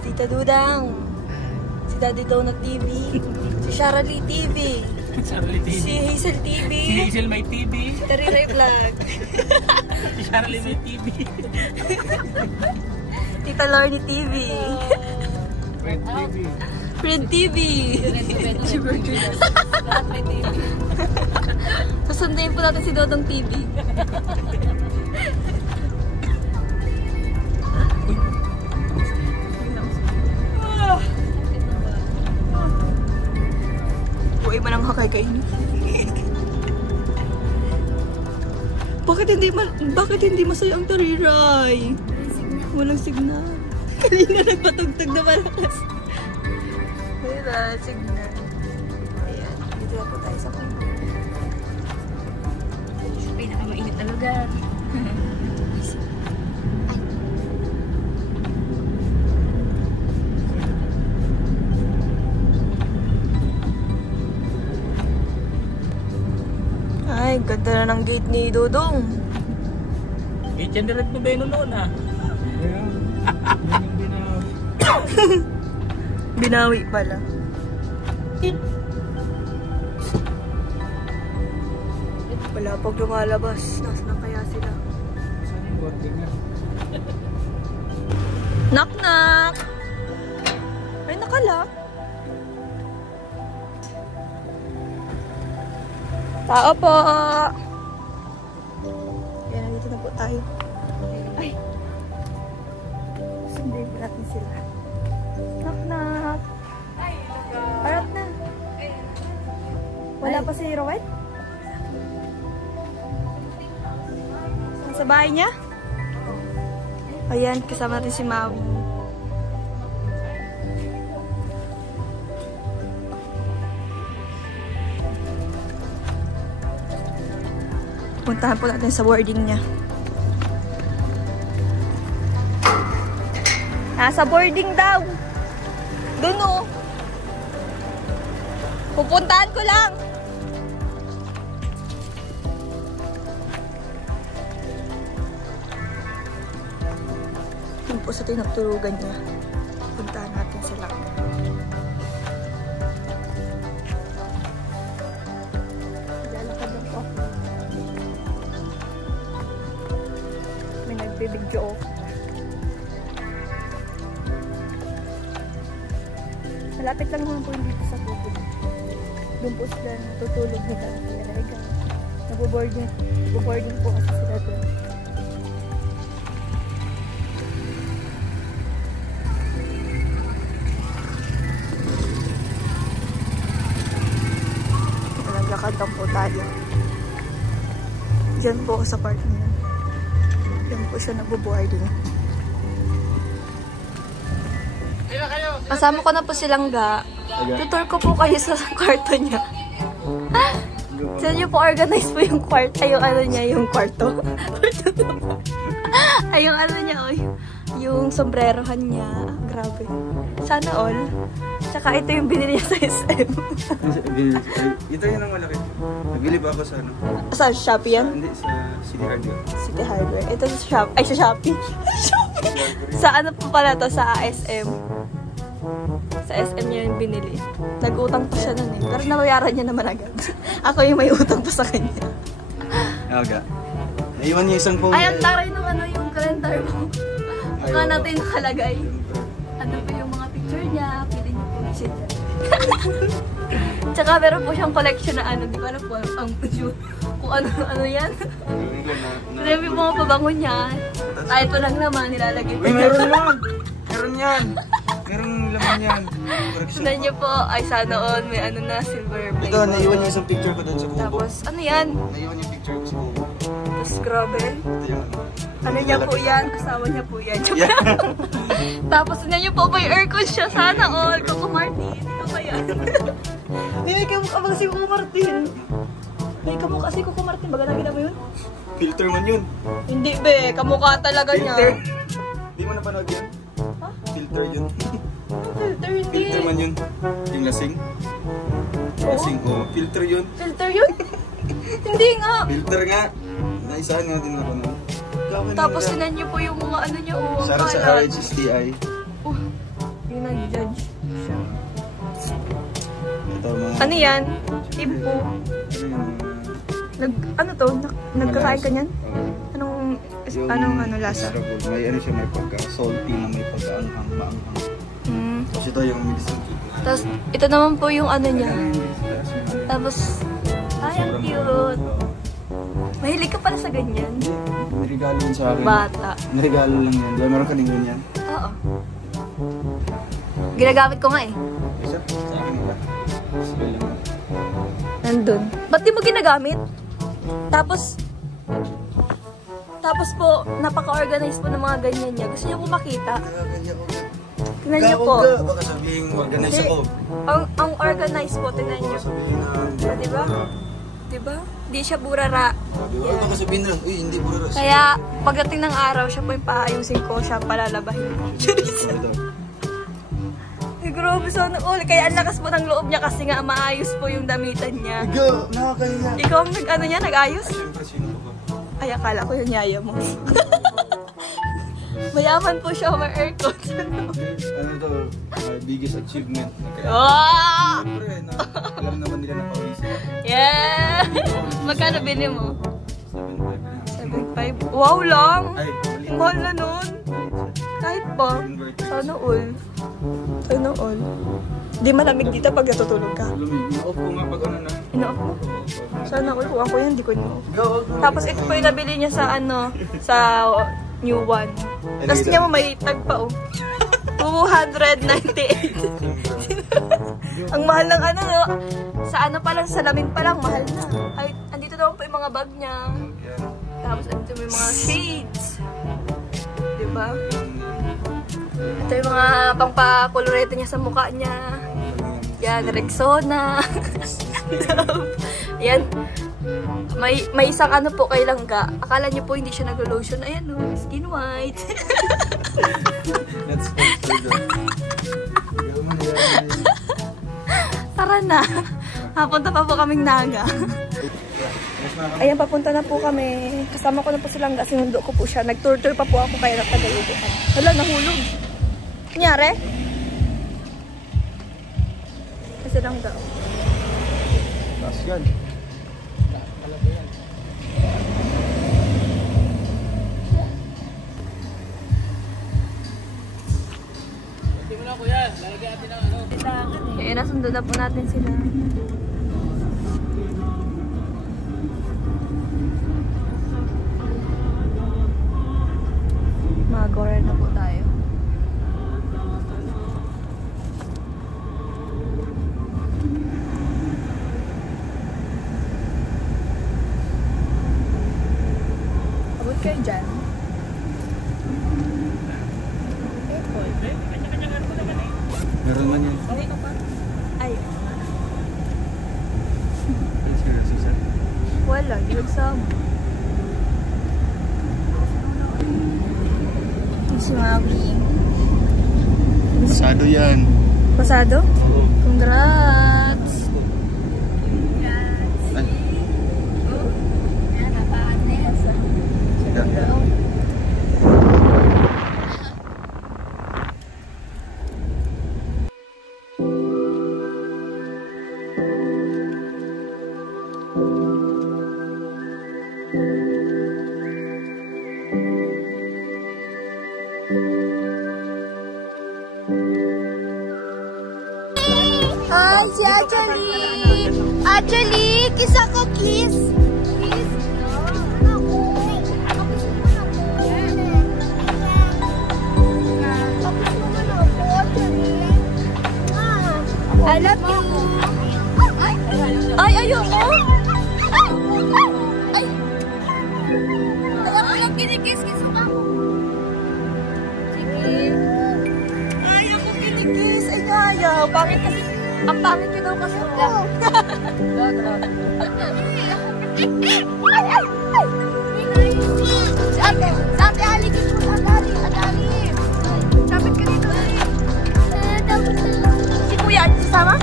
Tita Dudang, si Daddy Donut TV, si Shara Lee TV, si Hazel TV, si Hazel May TV, si Tariray Vlog, si Shara Lee May TV, Tita Lorny TV, Fred TV, Fred TV, sasundayin po natin si Dodong TV. Buhay man ang hakay kayo. Bakit hindi masaya ang Tariray? Walang signal. Kanina nagpatugtog na malakas. Wala signal. Ayan, dito na po tayo sa kundo. Sa pinakamainit na lugar. Ay, ganda na ng gate ni Dodong. Gate yan direct mo ba yun noon ah? Binawi pala. Wala pag lumalabas. Nasaan na kaya sila? Saan yung boarding na? Knock knock! Ay, nakalak. Tao po! Yan, nandito na po tayo. Ay! Sundayin po natin sila. Knock knock! Harap na! Wala pa si Rowan? Nasa bahay niya? Ayan, kasama natin si Maui. Puntahan po natin sa boarding niya. Nasa boarding daw. Doon o. Pupuntahan ko lang. Yun po sa tinutulugan niya. Puntahan natin sila. Lalakad lang po. May nagbibidyo off. Malapit lang naman po dito sa bubog. Doon po sila natutulog nila. Nag-boarding po kasi sila doon. Naglakad lang po tayo. Diyan po sa part niya. Diyan po siya nag-boarding. Kasama ko na po silang ga. Tutor ko po kayo sa kwarto niya. Saan niyo po organize po yung kwarto? Ay, yung ano niya, yung kwarto. Ay, yung ano niya, oh, yung sombrerohan niya. Grabe. Sana all. Tsaka ito yung binili niya sa SM. Ito yun ang malaki. Nabili ba ako sa ano? Sa Shopee yan? Hindi, sa City Hardware. City Hardware. Ito sa Shopee. Ay, sa Shopee. Sa ano po pala to? Sa SM. Sa SM niya yung binili. Nag-utang pa siya nun eh. Pero nabayaran niya naman agad. Ako yung may utang pa sa kanya. Aga. Naiwan niya isang phone. Ay, ang taray nung ano yung calendar mo. Mukha natin nakalagay. Ano po yung mga picture niya. Pili niyo po visit niya. Tsaka meron po siyang collection na ano. Di ko alam po kung ano yan. Marami po mga pabango niya. Kahit walang naman, nilalagay po. Uy, meron yan! Meron yan! Merong laman yan. Correction. Tignan niyo po. Ay, sana all. May ano na, silver plate. Ito, naiwan niya isang picture ko doon sa kubo. Tapos, ano yan? Naiwan yung picture ko sa kubo. Tapos, grabe. Ito yung Ano niya po yan? Asawa niya po yan. Yeah. Tapos, tignan niyo po, may aircon siya. Sana all. Coco Martin. Ikaw ba yan? May kamukha ba si Coco Martin? May kamukha si Coco Martin. Baga nakita mo yun? Filter man yun. Hindi, be. Kamukha talaga niya. Filter. Hindi mo napanood yun? Ha? Filter yun. Filter, hindi. Filter man yun. Yung lasing. Oo. Lasing, oh. Filter yun. Filter yun? Hindi nga. Filter nga. Naisahan nga din ako nun. Tapos tinan niyo po yung mga ano niya. Oh, Sarap sa kalat. RHSTI. Oh, yung nag-judge siya. Ito mga... Ano yan? Timpo. Ano yung... Ano to? Nagkakain ka niyan? Oo. Anong lasa? May ano siya, may pagka-salty na may pagka-anghang, maanghang. Mm. Tapos ito yung medicine cake. Tapos, ito naman po yung ano niya. Tapos, ay, ang cute. Mahilig ka pala sa ganyan. Nirigalo yun sa akin. Bata. Nirigalo lang yan. Di ba meron ka din ganyan? Oo. Ginagamit ko nga eh. Isa? Sa akin ba? Sige lang. Nandun. Ba't di mo ginagamit? Tapos po, napaka-organize po ng mga ganyan niya. Gusto niyo po makita? Tingnan niyo po. Baka sabihin organize Hindi. ako. Ang organize po, tingnan niyo. Baka sabihin na... Diba? Diba? Hindi siya burara. Diba? Baka sabihin na, uy, hindi burara. Kaya, pagdating ng araw, siya po yung paayusin ko, siya palalabahin ko. Ay, grabe sana all. Kaya ang lakas po ng loob niya kasi nga maayos po yung damitan niya. Go! Nakakaya. Ikaw ang nag-ano niya, nag-ayos? Siyempre, sino ko ba? Ay, akala ko yung yaya mo. Mayaman po siya, may aircon. Ano to? My biggest achievement. Kaya, Oh! siyempre, alam naman nila na pawisin. Yeah! Magkano bili mo? 7.5 7.5. Wow lang! Ay, mali. Ang mahal na nun. Kahit pa. Sana all. Sana all. Di malamig dito pag natutulog ka. Lumig. Na-off ko nga pag ano na. Ino-off mo? Sana all. Kuha ko yan, di ko ino-off. Go! Tapos ito po yung nabili niya sa ano, sa new one. Tapos niya mo may tag pa oh. 298. Ang mahal ng ano no. Sa ano pa lang, sa lamin pa lang, mahal na. Ay, andito naman po yung mga bag niya. Tapos andito may mga shades. Diba? Ito yung mga pangpakolorete niya sa mukha niya. Yan, Rexona. Yan. May isang ano po kay Langga. Akala niyo po hindi siya nag-lotion. Ayan o, skin white. Let's go. Tara na. Papunta pa po kaming Naga. Ayan, papunta na po kami. Kasama ko na po si Langga. Sinundo ko po siya. Nag-tour-tour pa po ako kaya nagtagalugo ka. Hala, nahulog. Kunyari? Kasi Langga. Taas yan. Hindi mo na kuya, lalagyan natin ng ano. Kaya nasundo na po natin sila. Mag-gore na po tayo. Abot kayo dyan. Meron man yan. Ay, Susan. wala. Di nagsama. Si Maui. Pasado yan. Pasado? Congrats! Ay. Sige. Hi, si Achali! Achali! Kiss ako, kiss! Kiss? Ako. Kapis naman ako. Kapis naman ako, Achali. love you. Ay, ayoko. Ay. Alam mo lang kinikis-kis mo ako. Sige. Ay, ako kinikis. Ay, ayaw. Pangit kasi. Ang pangit ko daw kasi. Sa ate, aligin mo. Adali. Dapat ka dito. Si Kuya, sasama?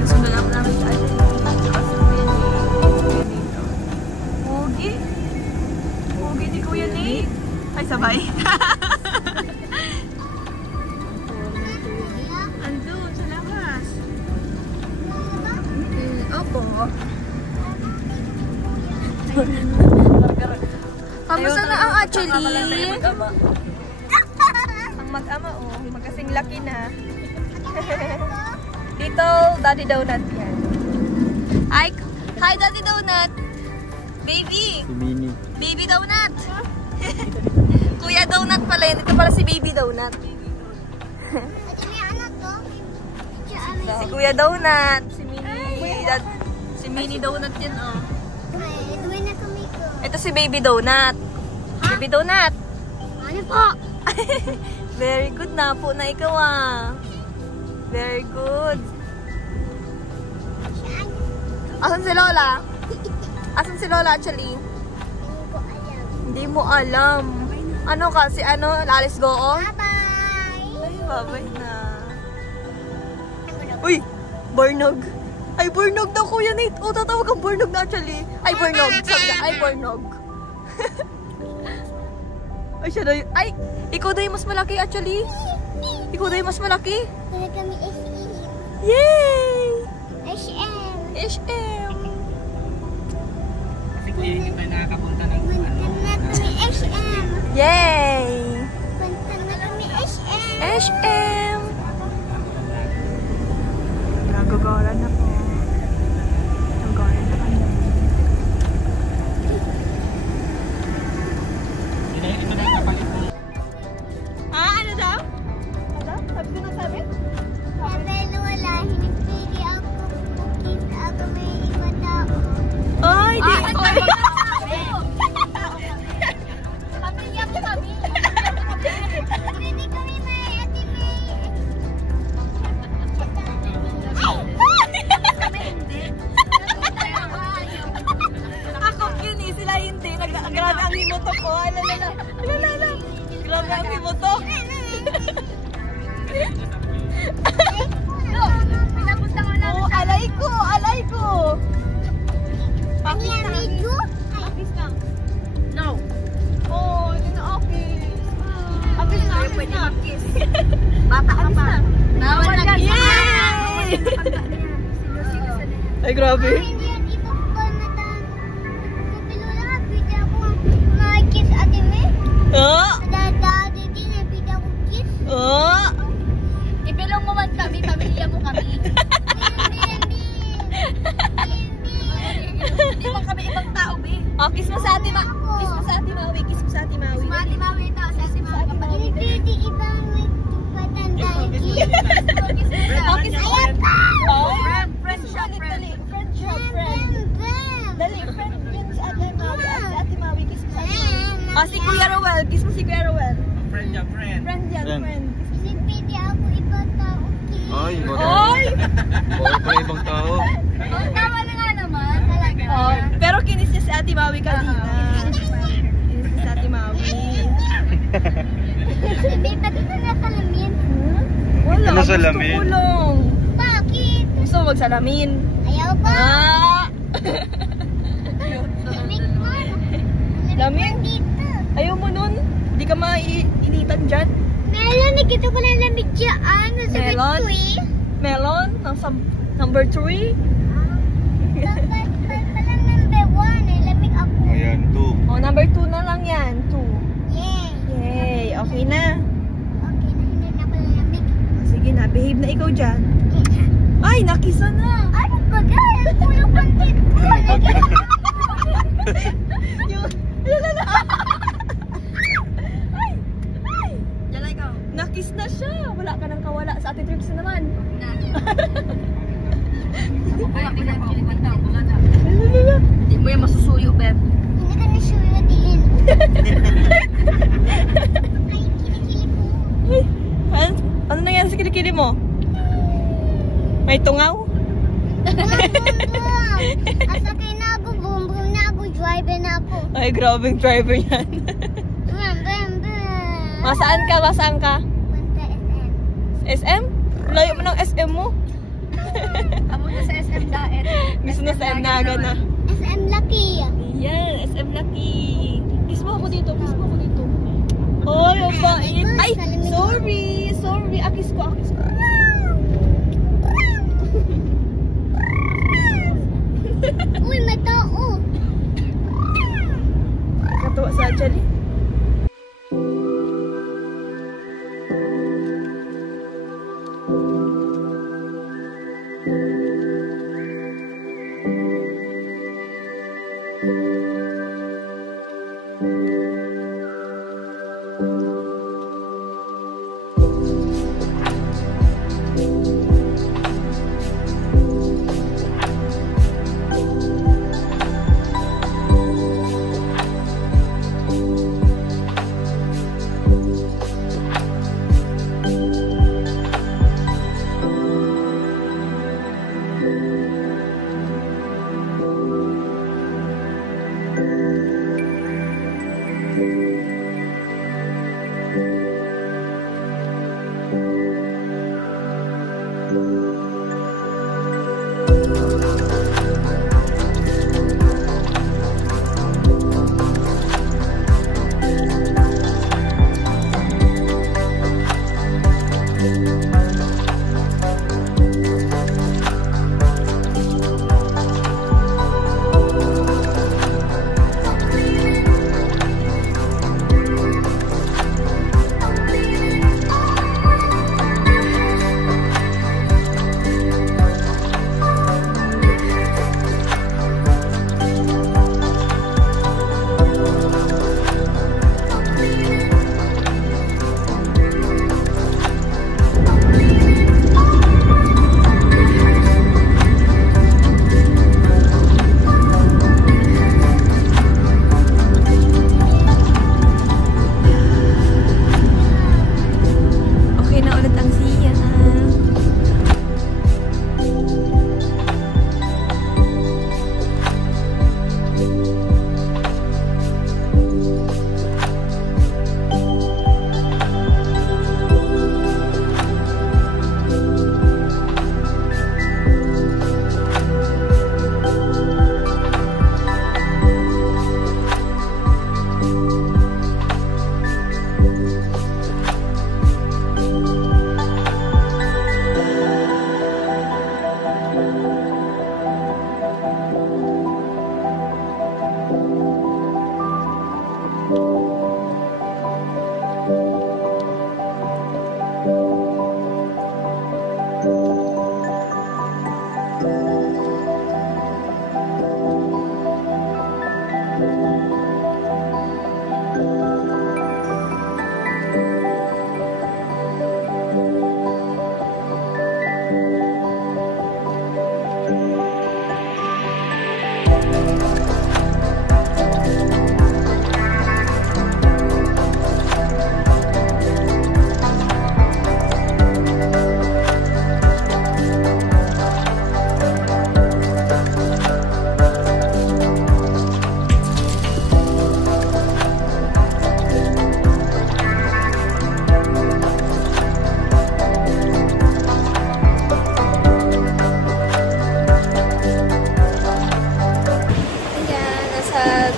Nasunod ako namin sa atin. Pogi? Pogi ni Kuya Nate? Ay, sabay. Andun, sa labas. Opo. Kamusta na ang actually? Ang mag-ama, oh. Magkasing laki na. Dito, Daddy Donut yan. Hi, Daddy Donut. Baby. Si Mini. Baby Donut. Kuya Donut pala yun. Ito pala si Baby Donut. Si Kuya Donut. Si Mini Donut yan, oh. Ito si Baby Donut. Baby Donut. Ano po? Very good na po na ikaw, ah. Very good. Asan si Lola? Asan si Lola actually? Hindi mo alam. Ano kasi, Alice Goo? Bye-bye. Ay, babay na. Uy! Bornog. Ay, Bornog daw, Kuya Nate. Oh, tatawag ang Bornog na actually. Ay, Bornog. Sabi na, ay, Bornog. Ay, siya daw Ay, ikaw daw yung mas malaki actually. Ikaw daw yung mas malaki. Kaya kami SM. Yay! SM. HM. Kasi kuya, hindi tayo nakakapunta ng Punta na kami SM. Yay! Punta na kami SM. HM. Nagagara na po. Nagagara na kami. Hindi na nakapalit mo. Ano daw? Sabi ko na sabi? Sabi na wala, hinipili ako. Cookies ako may iba tao. Ay, di ko. Pamilya ko kami. Hindi kami may ate may. Kami hindi. Ako yun eh, sila hindi. Grabe ang himutok ko. Alala. Grabe ang himutok. Pinapunta ko na. Oh, alay ko. Ano yan, medyo? No. Oh, yun na office. Office na, pwede mag-kiss. Bata ka pa. Bawal na kiss. Yay! Ay, grabe. Hindi yan ito ko na tan. Kapilula, pwede ako mag-kiss ate me. Oh! Dada din, pwede ako kiss. Oh! Ibilong mo man kami, pamilya mo kami. Hindi mo kami ibang tao, be. Oh, kiss mo sa ate Maui. Kiss mo sa ate Maui. Mati Maui ito, sa si Maui kapatid. Hindi ibang may patanda. Oh, kiss mo. Ayan pa! Oh, friendship. Dali, friend yun si ate Maui. Si ate Maui, kiss mo sa ate Maui. Oh, si Kuya Rowel. Kiss mo si Kuya Rowel. Friend yan, friend. Friend yan, friend. Pwede ako ibang tao, kiss. Ay, Oy! Bawal pa ibang tao. Tama na nga naman, talaga. Oh, pero kinis niya si ate Maui kanina. Kinis niya si ate Maui. May pagkita na salamin. Wala, Ano gusto salamin? ko lang. Bakit? Gusto mo magsalamin? Ayaw pa. Ah! Lamig man. Lamig? Dito. Ayaw mo nun? Hindi ka mainitan dyan? Meron, nakita ko lang lamig dyan. Nasa Melon? tree. Melon? Number 3? Dapat palang number 1. Lamig ako. Ayan, 2. Oh, number 2 na lang yan. 2. Yay. Yay! Okay na. Okay, hindi na pala lamig. Sige na, behave na ikaw dyan. Ay, nakisa na! Ano ba guys? Kulang pantit. Yung... Kiss na siya. Wala ka nang kawala. Sa Ate Trix na naman. Hindi mo yung masusuyo, Beb. Hindi ka nasuyo din. Ay, kilikili ko. Ano nangyari sa kilikili mo? May tungaw? Asa kayo na ako, boom boom na ako, driver na ako. Ay, grabing driver yan. Bam, bam, bam. Masaan ka? Masaan ka? Punta SM. SM? Layo mo ng SM mo. Amo na sa SM Daet. Gusto na sa SM Naga na. SM Lucky. Yan, SM Lucky. Kiss mo ako dito, kiss mo ako dito. Ay, ang bait. Ay, sorry, sorry. Kiss ko, kiss ko. Uy, may tao. Katuwa sa actually.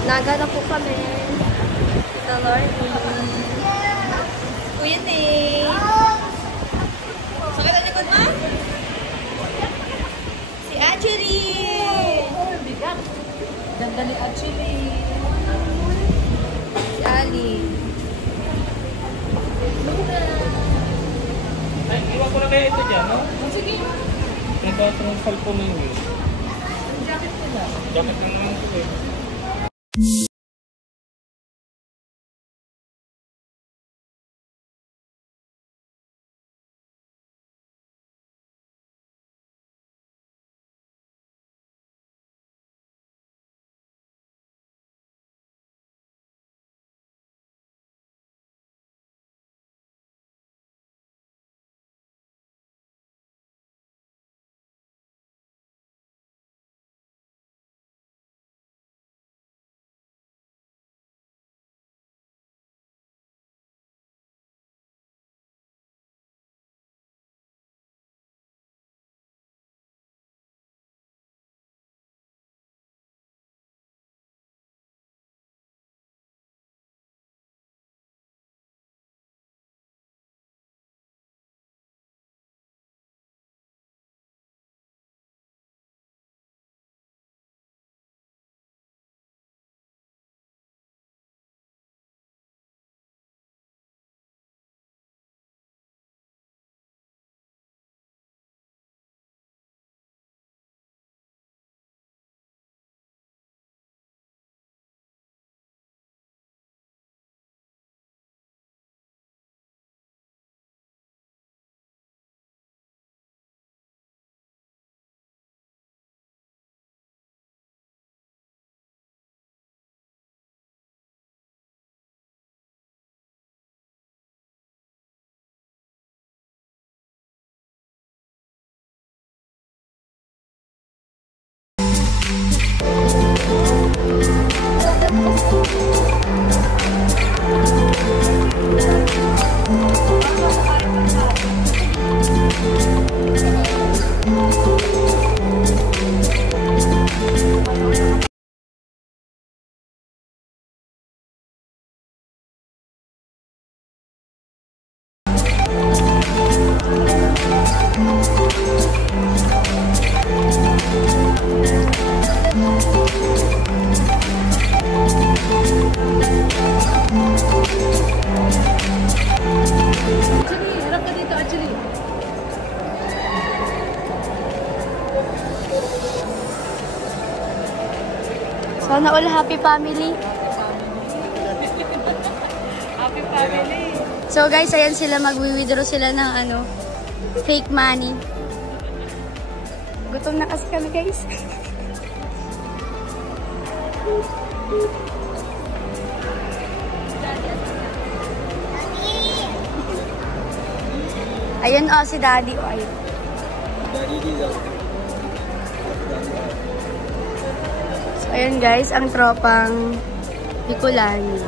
Naga na po kami. Tita Lorny. Kuya Nick. Sakit ang likod mo? Si Achiri. Bigat. Ganda ni Achiri. Si Ali. Luna. Ay, iwan ko na kaya ito dyan, no? Sige. Ito itong cellphone mo yun. Jacket ko na. Jacket na naman ito eh. Sana all happy family. Happy family. So guys, ayan sila, mag-withdraw sila ng fake money. Gutom na kasi kami guys. Ayun si daddy. Ayun. So ayun guys, ang tropang Bicolani.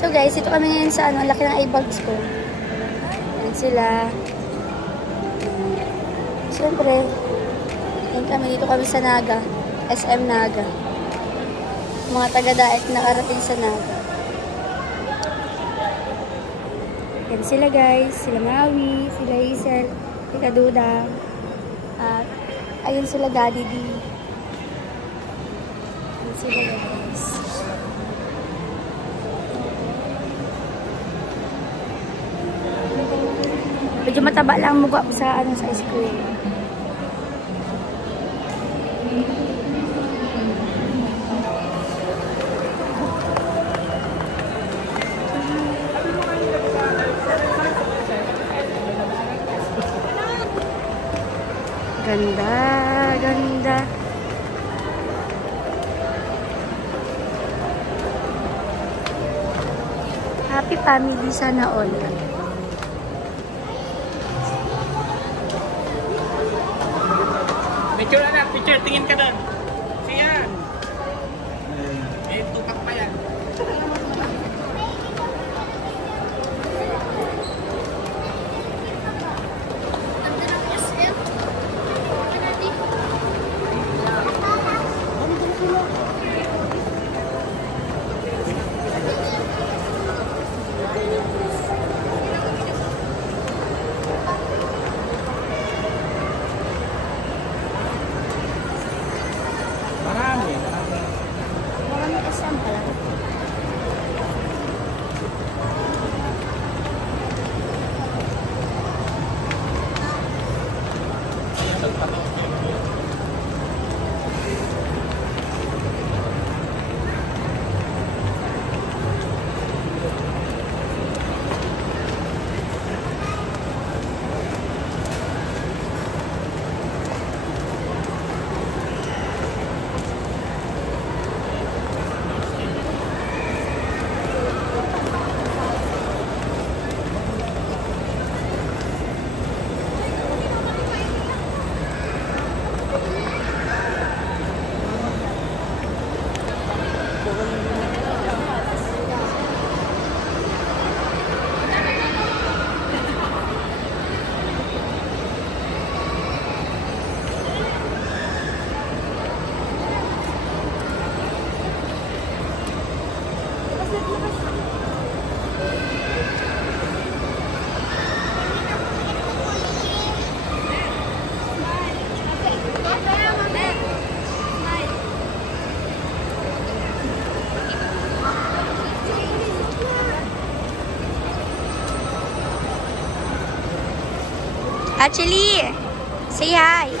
So guys, ito kami ngayon sa ang laki ng eyebags ko. Ayan sila. Siyempre, ayan kami, dito kami sa Naga. SM Naga. Mga taga-daet nakarating sa Naga. Ayan sila guys. Sila Maui, sila Hazel, sila Duda. At ayun sila Daddy D. Ayan sila guys. Medyo mataba lang ang mukha ko sa sa ice cream. Ganda, ganda. Happy family sana all. Picture anak, picture. Tingin ka doon. Siya. Eh, tupak pa yan. Marami. Marami SM pala. Actually, say hi.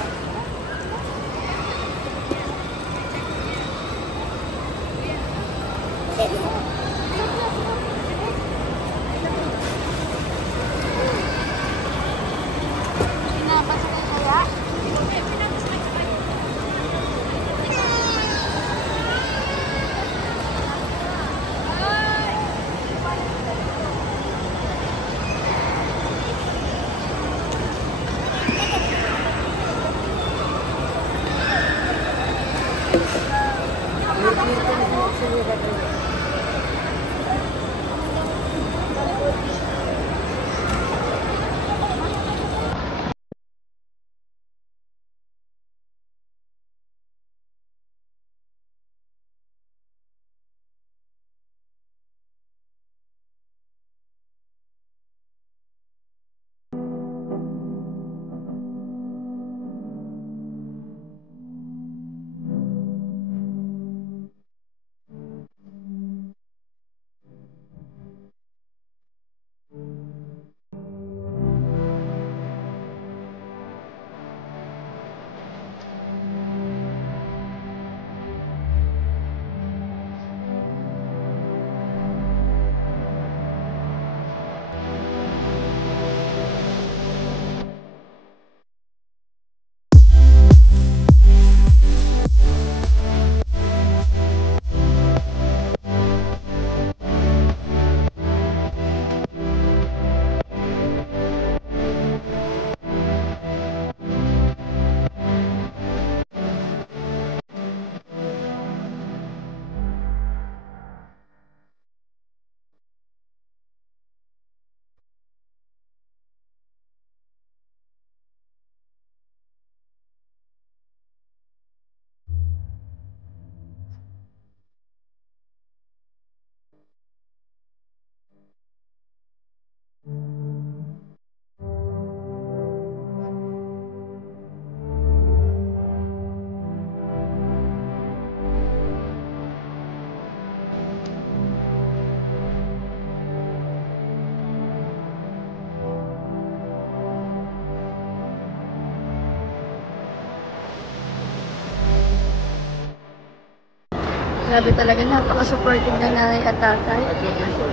Grabe talaga, napaka-supportive ng nanay at tatay.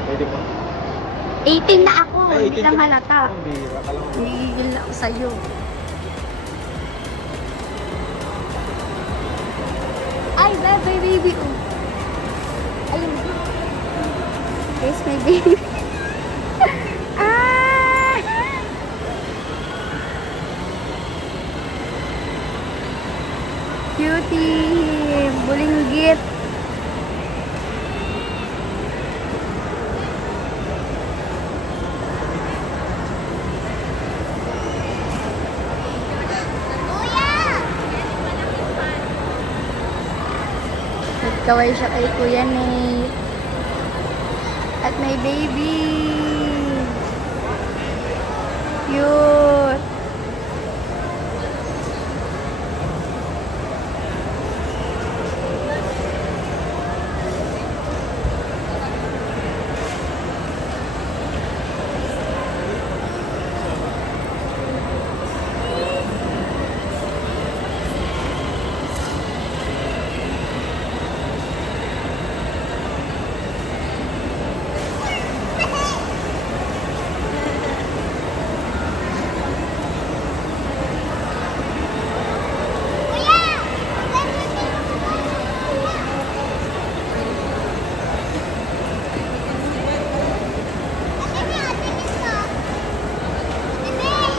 Pwede pa. 18 na ako, Ay, hindi 18 lang ka. halata. Ang bihira ka lang. Nagigil na ako sa'yo. Ay, may baby. Oh. Ayun. Yes, my baby. Ah! Cutie! Bulinggit! Nagkaway siya kay Kuya Nate. At may baby. Cute.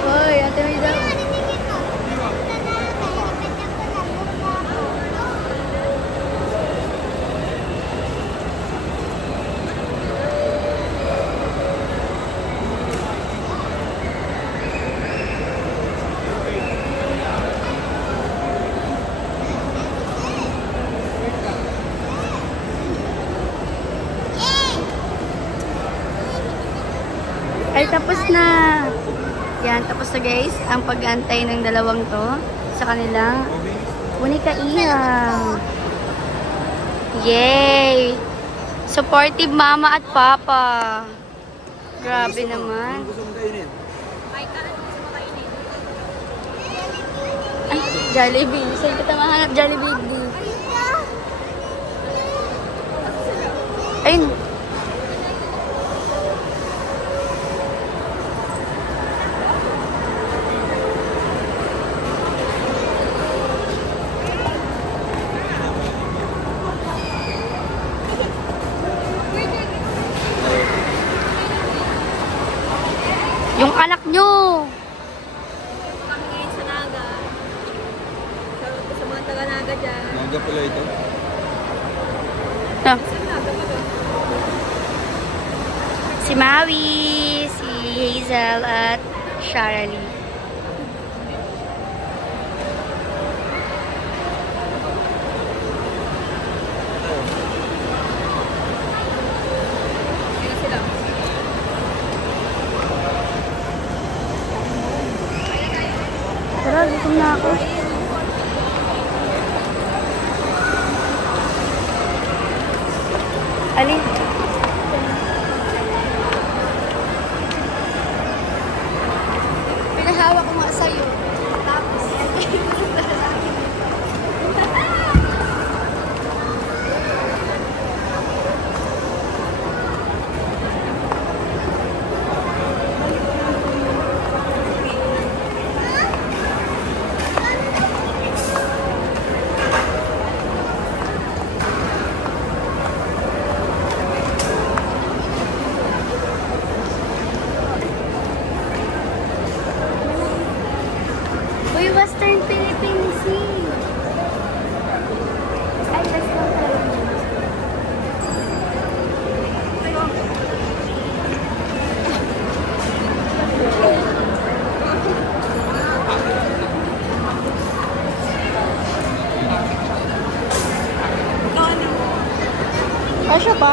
Hoy, ate may daw. Ay, tapos na. Yan, tapos na guys, ang pag-antay ng dalawang to sa kanilang unikaiang. Yay! Supportive mama at papa. Grabe naman. Gusto mong kainin? Ay, Jollibee. Saan kita mahanap Jollibee? Ayun. Yung anak nyo. Kami ngayon sa Naga. Sa mga taga-Naga dyan. Naga pala ito. Ah, Sa Naga ba doon? si Maui, si Hazel at Sharalee. Kaya sila. Tara, gutom na ako. Alin? Pinahawak ko nga sa'yo. Tapos, uy, Western Philippine Sea. Ay, Western talaga. Asya ba?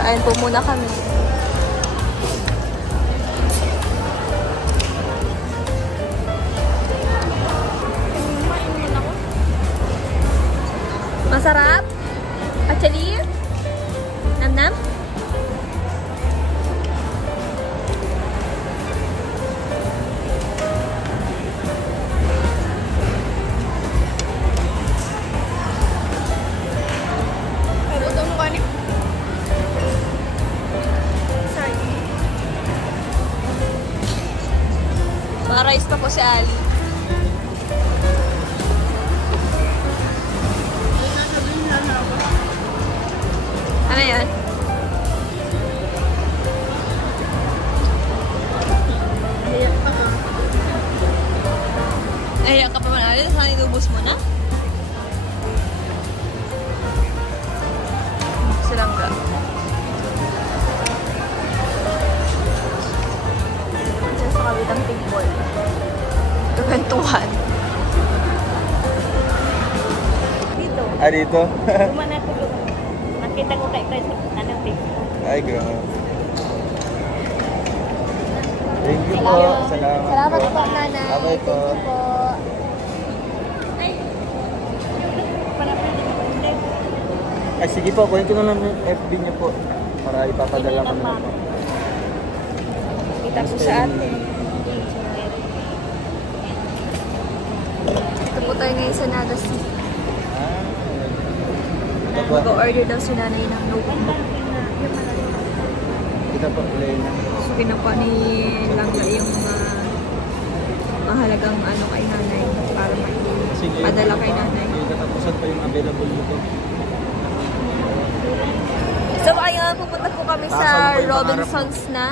Kain po muna kami. Masarap? Actually? Nam-nam? Rice pa po si Ali. Ano yan? Ayan ka pa man, Ali. Saan inubos mo na? Silang ka. Diyan sa kabilang table. Kwentuhan. Dito. Ah, dito? Lumana ko doon. Nakita ko kay Chris. Anong Facebook? Ay, grabe. Thank you po. Salamat, Salamat po. po, Nanay. Abay po. Thank you po. Ay, sige po. Kunin ko na lang yung FB niyo po. Para ipapadala ko na po. Kita ko sa atin. Ito po tayo ngayon sa Naga City. Ito po. Mag-order daw si Nanay ng notebook. Ito po, Lena. So, kinuha ni Langga yung mahalagang ano kay Nanay para padala kay Nanay. Katapusan pa yung available nito. So, ayun, pupunta po kami sa Saan po yung Robinsons na.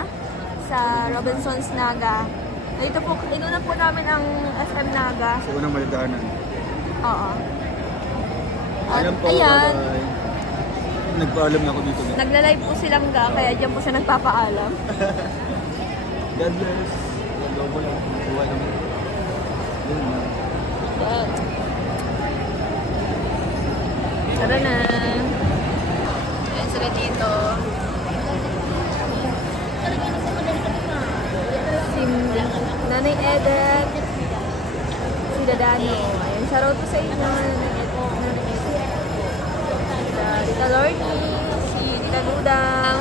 Sa Robinsons Naga. Dito po, inuna po namin ang SM Naga. Sa unang malaganan. Oo. At, Ayan po. ayan, Bye-bye. Nagpaalam na ako dito. nagla-live po silang ga, kaya dyan po siya nagpapaalam. God bless. Lobo lang. Buhay naman. Yun na. Tara na. Ayan sila dito. Si Nanay Edith. Si Dadano. Ayan, shoutout po sa inyo. Tita Lorny. Si Tita Dudang.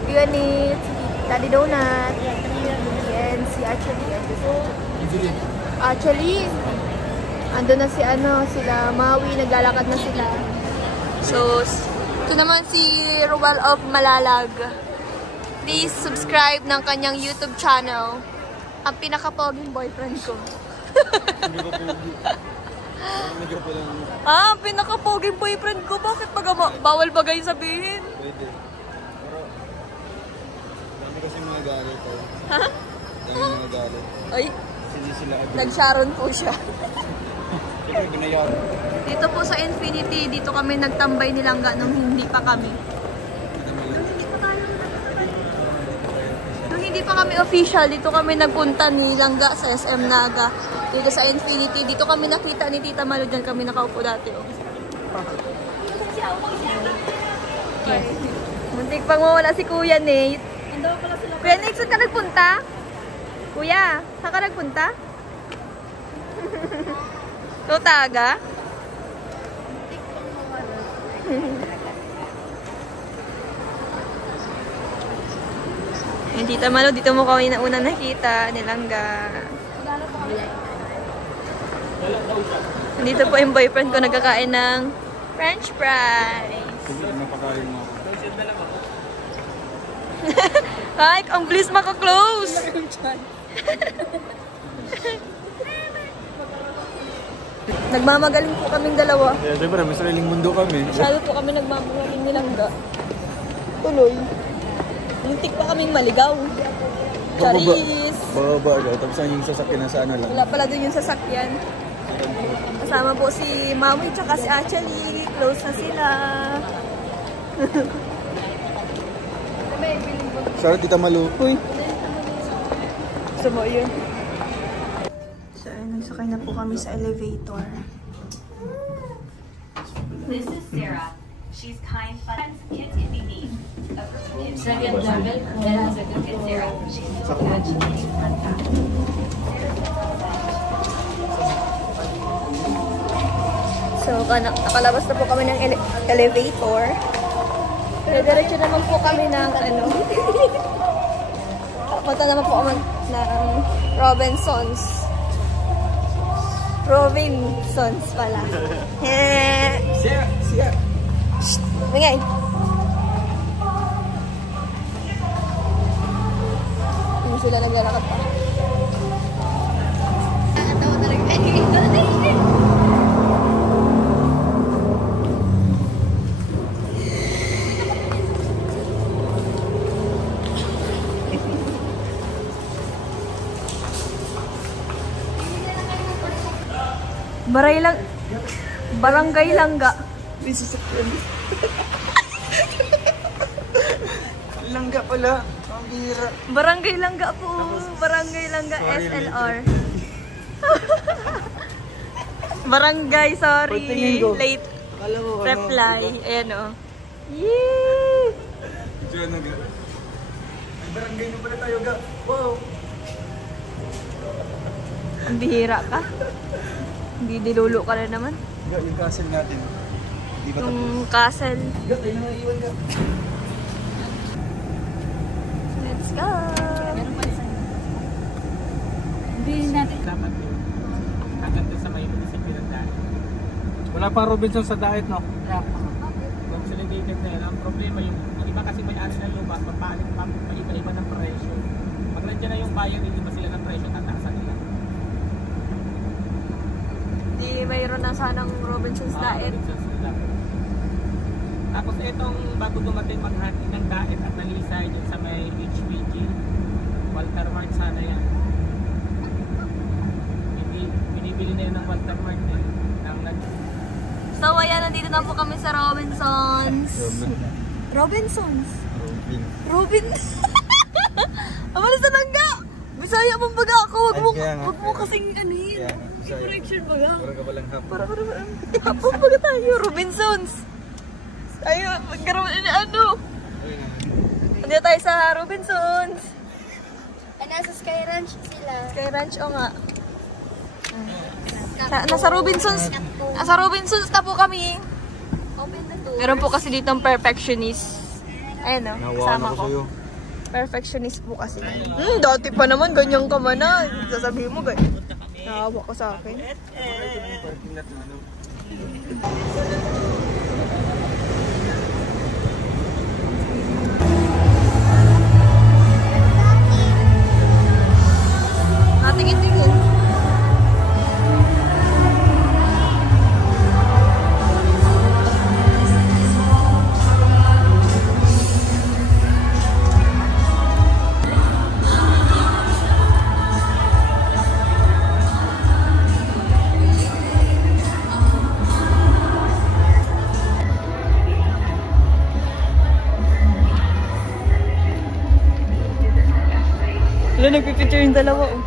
Si Yuanit. Si Daddy Donut. Ayan, si Actually, ando na si sila Maui, naglalakad na sila. So, ito naman si Ruel of Malalag. Please subscribe ng kanyang YouTube channel. Ang pinaka-poging boyfriend ko. Ang pinaka-poging boyfriend ko. Bakit bawal bagay sabihin? Pwede. Pero, dami kasi mga galit. Ha? Dami mga galit. Ay, Hindi sila agree. nag-Sharon po siya. Siyempre, binayaran. Dito po sa Infinity, dito kami nagtambay ni Langga nung hindi pa kami. Nung hindi pa kami official, dito kami nagpunta ni Langga sa SM Naga. Dito sa Infinity, dito kami nakita ni Tita Malu, dyan kami nakaupo dati. Oh. Okay. Muntik pang mawala si Kuya Nate. Kuya Nate, saan ka nagpunta? Kuya, saan ka nagpunta? Tutaga? Yung Tita Malu, dito mo kami na una nakita, nilangga. Dito po yung boyfriend ko nagkakain ng French fries. Napakain mo ako. Ay, ang bilis maka-close! Nagmamagaling po kaming dalawa. Yeah, siyempre, may sariling mundo kami. Masyado po kami nagmamagaling nilangga. Tuloy. Muntik pa kaming maligaw. Charis! Bababa daw. Tapos yung sasakyan na sana lang. Wala pala dun yung sasakyan. Kasama po si Mami tsaka si Achally. Close na sila. Sorry, Tita Malu. Uy. Gusto mo yun? So, nagsakay na po kami sa elevator. This is Sarah. She's kind, fun, kids can be mean. So, nakalabas na po kami ng elevator. Pero diretso naman po kami ng ano. Punta naman po kami ng Robinsons. Robinsons pala. Siya. Shh! Bingay! Hindi sila naglalakad pa. Nakatawa na rin kayo. Barangay Langga. Langga pala. Ang bira. Barangay Langga po. Barangay Langga SLR. Barangay, sorry. Late reply. Ayan o. Yee! Diyan na ga. Barangay na pala tayo ga. Wow. Ang bihira ka. Hindi dilulo ka na naman. Ga, yung castle natin. Di ba tapos? Yung castle. Ga, tayo na iwan ga. Let's go! Hindi natin. Dapat hanggang doon sa may munisipyo ng Daet. Wala pa Robinson sa Daet, no? Consolidated na yan. Ang problema yung iba kasi may ari ng lupa, iba-iba ng presyo. Pag nandiyan na yung buyer, hindi ba sila ng presyo, tataasan nila. Di mayroon na sanang Robinsons Daet. Robinsons nila. Tapos itong bago dumating maghati ng Daet at nalisay dyan sa may HPG, Walter Mart sana yan. Binibili na yun ng Walter Mart eh. So, ayan, nandito na po kami sa Robinsons. Robinsons? Robin. Amala sa langga! Bisaya mong baga ako. Huwag mo kasing anin. Correction baga. Para ka palang hap. Para. Hapong baga tayo. Robinsons. Ayun, magkaroon na ano. Nandito tayo sa Robinsons. Ay, nasa Sky Ranch sila. Sky Ranch, o nga. Nasa Robinsons. Nasa Robinsons na po kami. Open na to. Meron po kasi dito ang perfectionist. Ayun o, kasama ko. Sa'yo. Perfectionist po kasi. Dati pa naman, ganyan ka man na. Sasabihin mo, ganyan. Nahawa ko sa akin. Natingin-tingin. Wala, nagpipicture yung dalawa. Oh.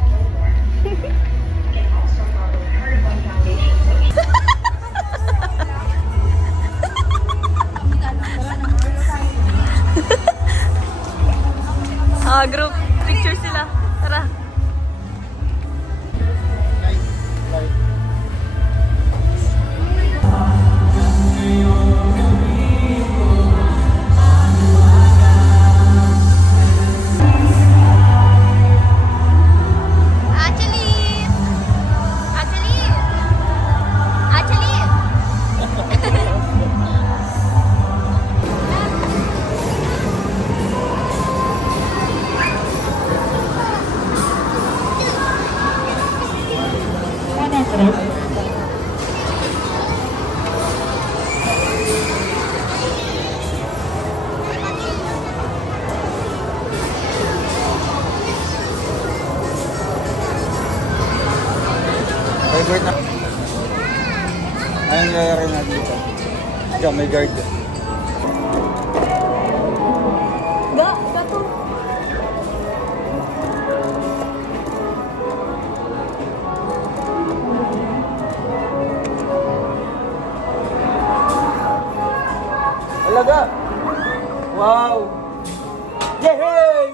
Group picture sila. Tara. Favorite na. Anong lalari na dito? Diyan, may guard. Gato. Alaga! Wow! Yay!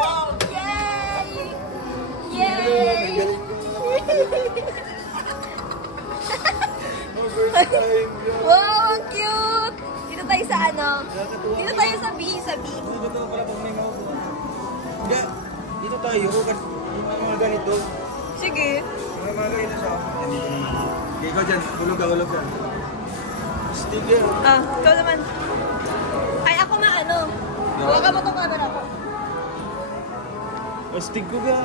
Wow! Yay! Yay! Wow, ang cute! Dito tayo sa ano? Dito tayo sa B, sa B. Dito pala pag may maupo. Hindi, dito tayo kasi yung mga ganito. Sige. Mga ganito siya. Yan dito naman. Okay, ikaw dyan. Hulog ka. Sticker. Ah, ikaw naman. Ay, ako maano. Huwag mo tong camera ko. Stick ko ka.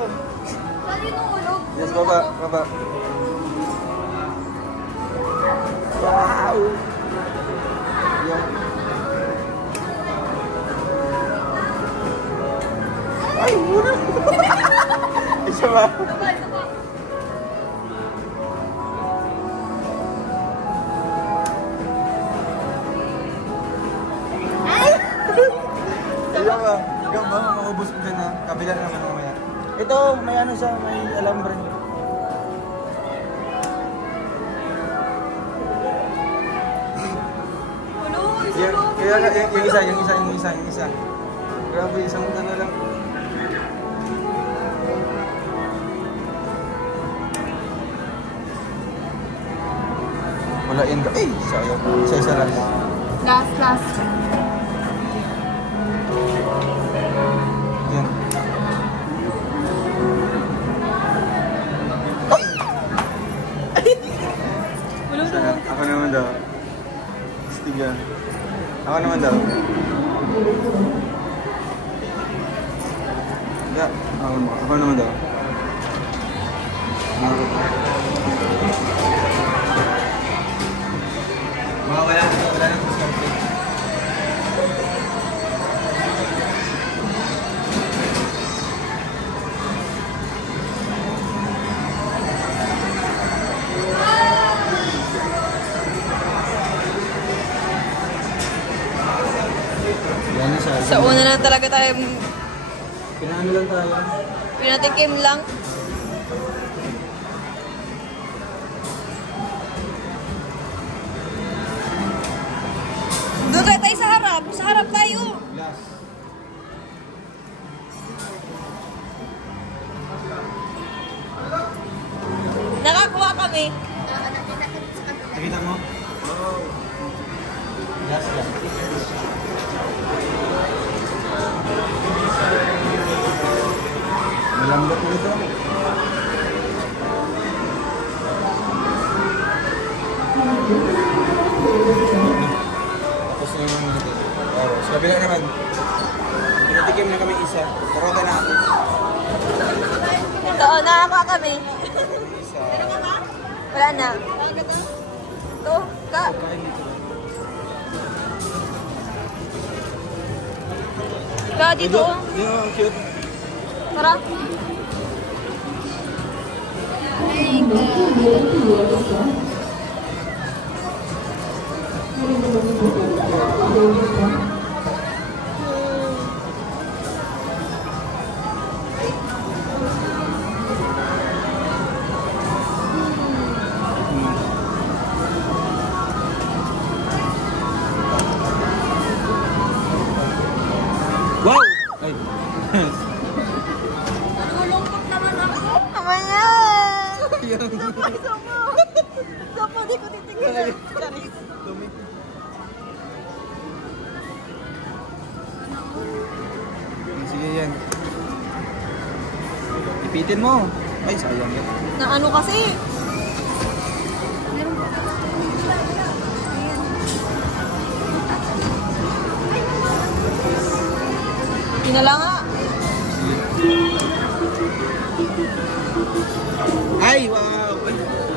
Sali nung ulog. Yes, baba. Wow! Yan. Ay, muna! Isa ba? Ito ba? Isa ba? Ikaw ba? Maubos mo dyan ha? Kabila naman mamaya. Ito, may ano siya, may alambre. Ulo, Kaya yung isa. Grabe, isang ano lang. Wala yun. Eh, sayang. Isa lang. Last. Yan. Ulo Sana. Ako naman daw. Stiga. Ako naman daw. Ya, ako naman daw. Wala nang discount. Yan siya. Sa una na talaga tayo, Pinaano lang tayo. pinatikim lang. Doon tayo sa harap. Sa harap tayo. Last. Nakakuha kami. Nakita mo? Wow. Last. Malambot mo ito. Tapos na yung mga ito. Sa kabila naman. Pinatikim na kami isa. Karoga na ako. Ito, nakakuha kami. Isa. Wala na. Ito, ka. Kain dito. Ka, dito. Oh. Dito, ang cute. Tara. Wow! Ay. Nalulungkot naman ako. Tama yan. Sopo, di ko titingnan. Charis. Sige yan. Ipitin mo. Ay, sayang yan. Na ano kasi? Inala nga. Ay, wow!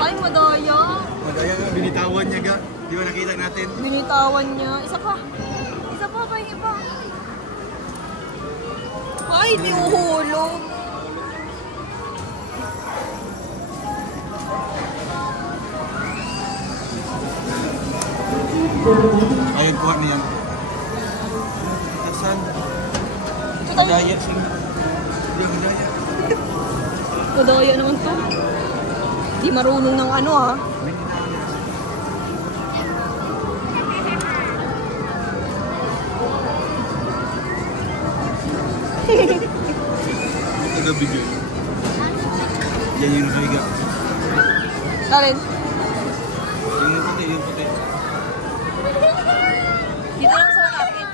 Ay, madaya. Madaya nga, binitawan niya ga. Di ba nakita natin? Binitawan niya. Isa pa. Isa pa ba yung iba? Ay, di uhulog. Ayun, kuha niyan. Asan? Ito tayo. Madaya, sige. Hindi, madaya. Madaya naman to. Di marunong ng ano ah. nabigay. Yan yung nakahiga. Alin? Yung puti, yung puti. Dito lang sa kapit.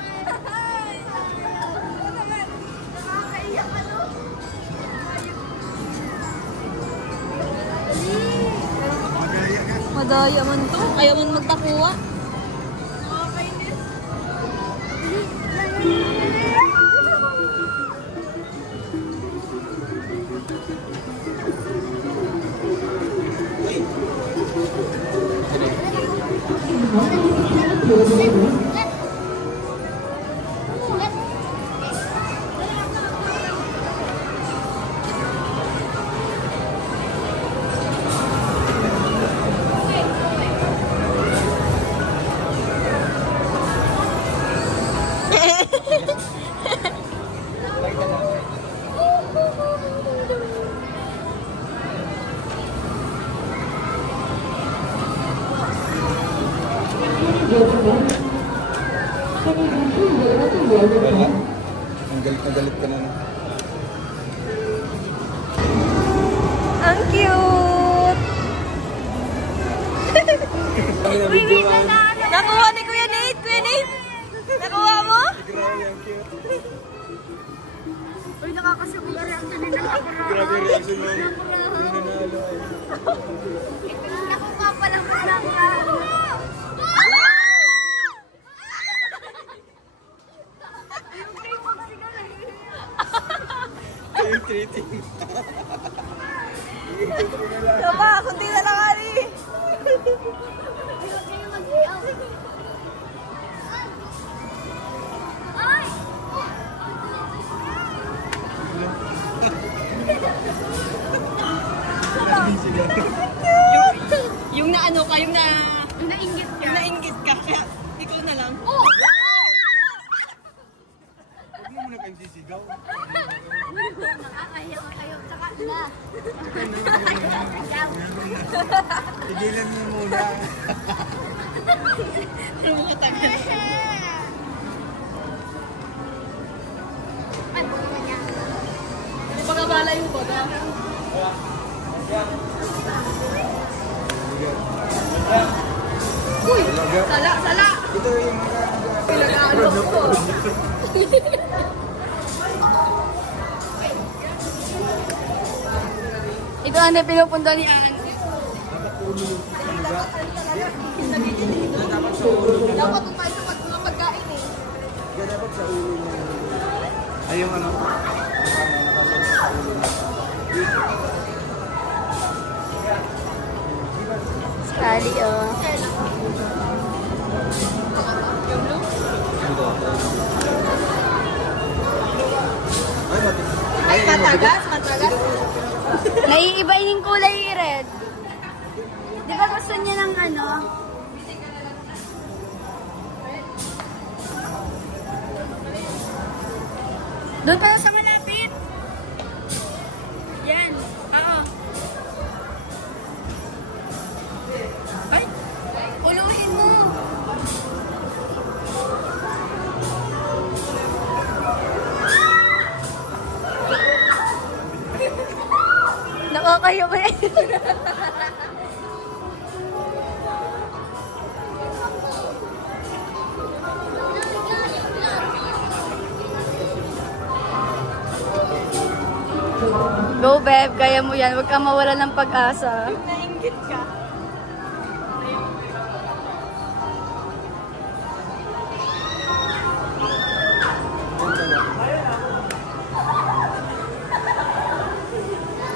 Magaya ka. Madaya man to. Ayaw man magtakuha. Wala. Ang galit na galit ka na. Ang cute! Nakuha ni Kuya Nate! Kuya Nate! Nakuha mo? Grabe, ang cute. Uy, nakakasabog reaction din ng kapura. Grabe yung reaction mo. Yung nanalo ay. Nakuha pa lang lang ka. Yung treating. Tama, kunti na lang ali. Ay! Yung na ano ka, yung na... Nainggit ka. Yung nainggit ka, kaya ikaw na lang. Oh! Huwag mo muna kayong sisigaw. Nakakahiya kayo. Tsaka na. Tigilan mo muna. Pero mo katagal. Ay, po naman yan. Hindi pa kabala yung boda. Uy! Sala! Sala! Ito yung mga... Pinag-aalok ko. Ito ang pinupunta ni Ann. Dapat kung tayo sa mga pagkain eh. Kaya dapat sa ulo niya. Ay, yung ano? Nakasal sa ulo niya. Kali oh. Ay, mati. Ay, matagas, matagas. Naiiba yung kulay red. Di ba gusto niya ng ano? Doon pa sa malapit. Yan. Oo. Ay! Uluhin mo! Nakakayo ba yan? Go, Beb. Kaya mo yan. Huwag kang mawala ng pag-asa. Nainggit ka.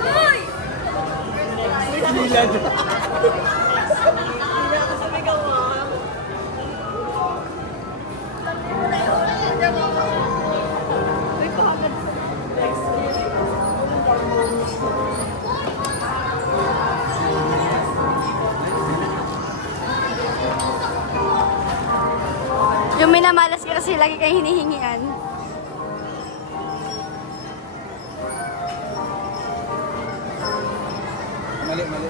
Uy! Milad. Yung minamalas ka kasi lagi kayo hinihingian. Mali, mali.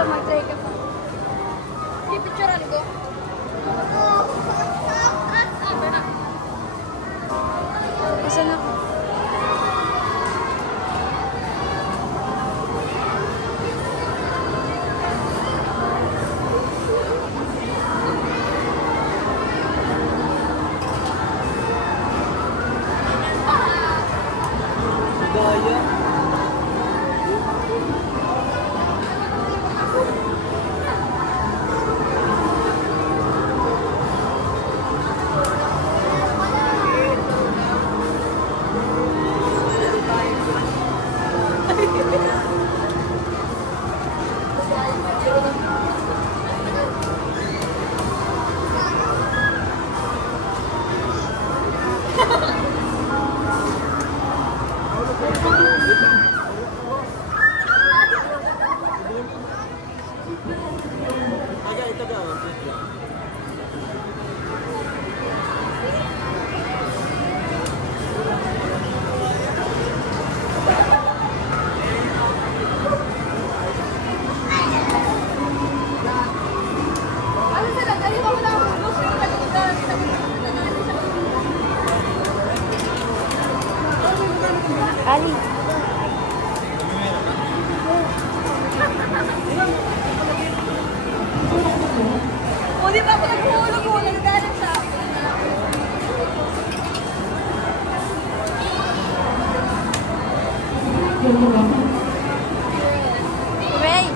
pa, mag-try ka pa. Pipicturean ko. Asan ako? Ano sila? Dali mo na ako. Ali. O, di ba? Pag nagpuhulog mo, nagagalit siya. Ray.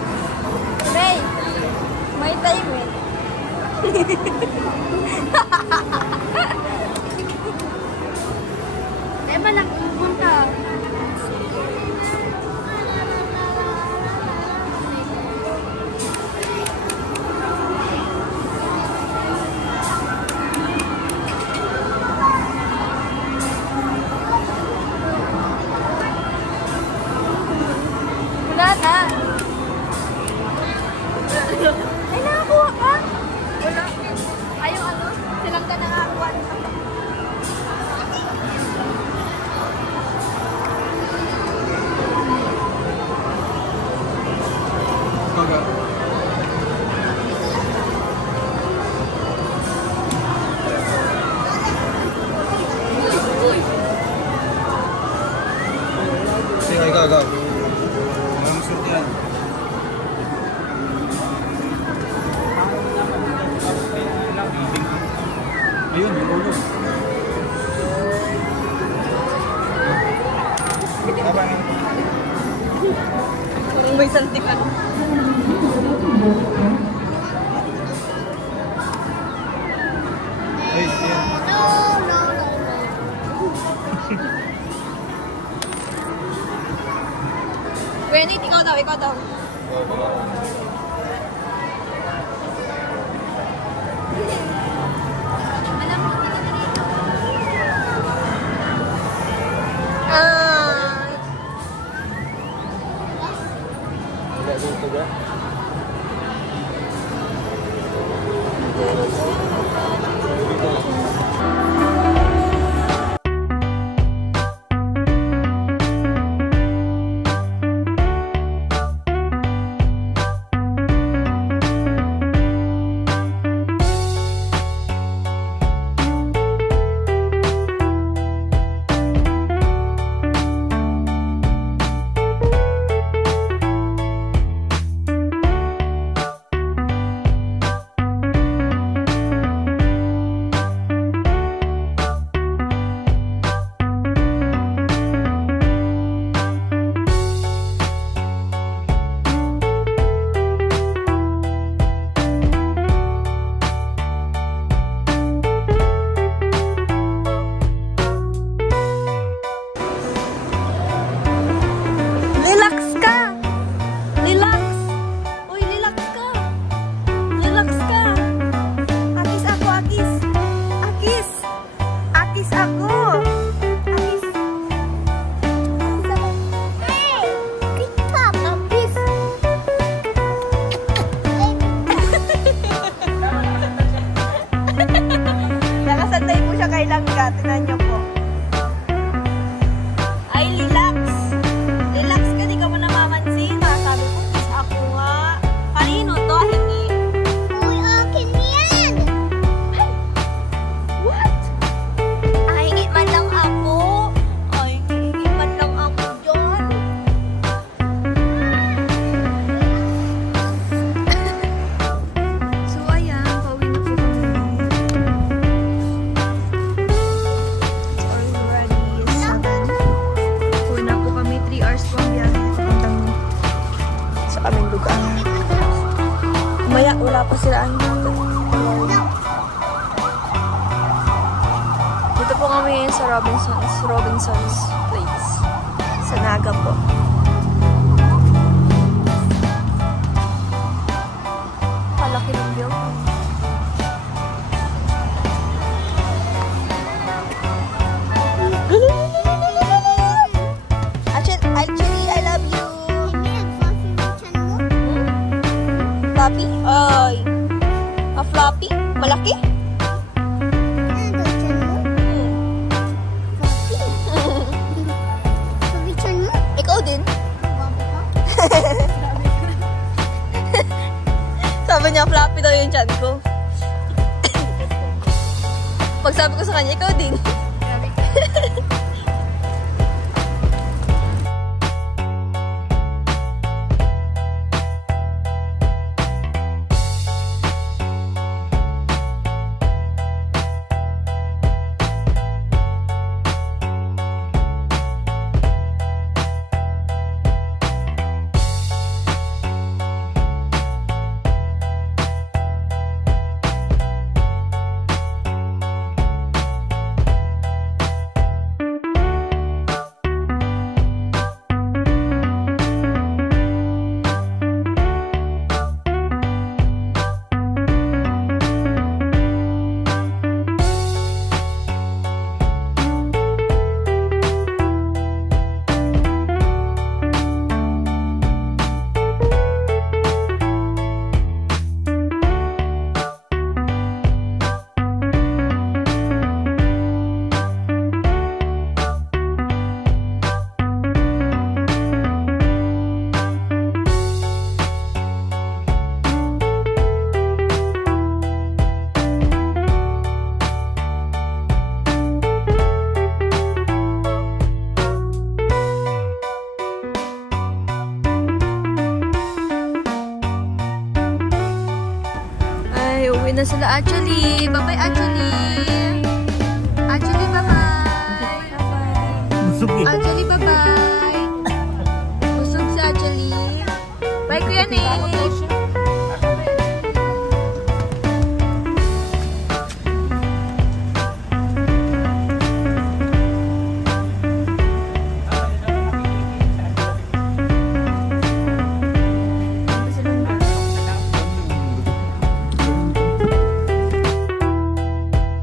Ray. May time eh. Eh, malang pupunta. Wala na. Ay, nakakuha ka? Wala. Ay, yung ano? Silang ka nakakuha. Kaga. Sige, kaga. Ang suot yan. Ayun, yung ulo. Tama na. May santipan. Ay, ayan. Granit, ikaw daw, ikaw daw. Alam mo, dito na dito. Ah. Wala dito ba? Wala pa sila andito. Dito po kami ngayon sa Robinson's Place. Sa Naga po. Palaki ng building. Actually, I love you. Floppy? Ay. Floppy? Malaki? Ikaw din? Sabi niya, floppy daw yung chan ko. Pag sabi ko sa kanya, ikaw din. Uwi na sila actually. Bye-bye actually.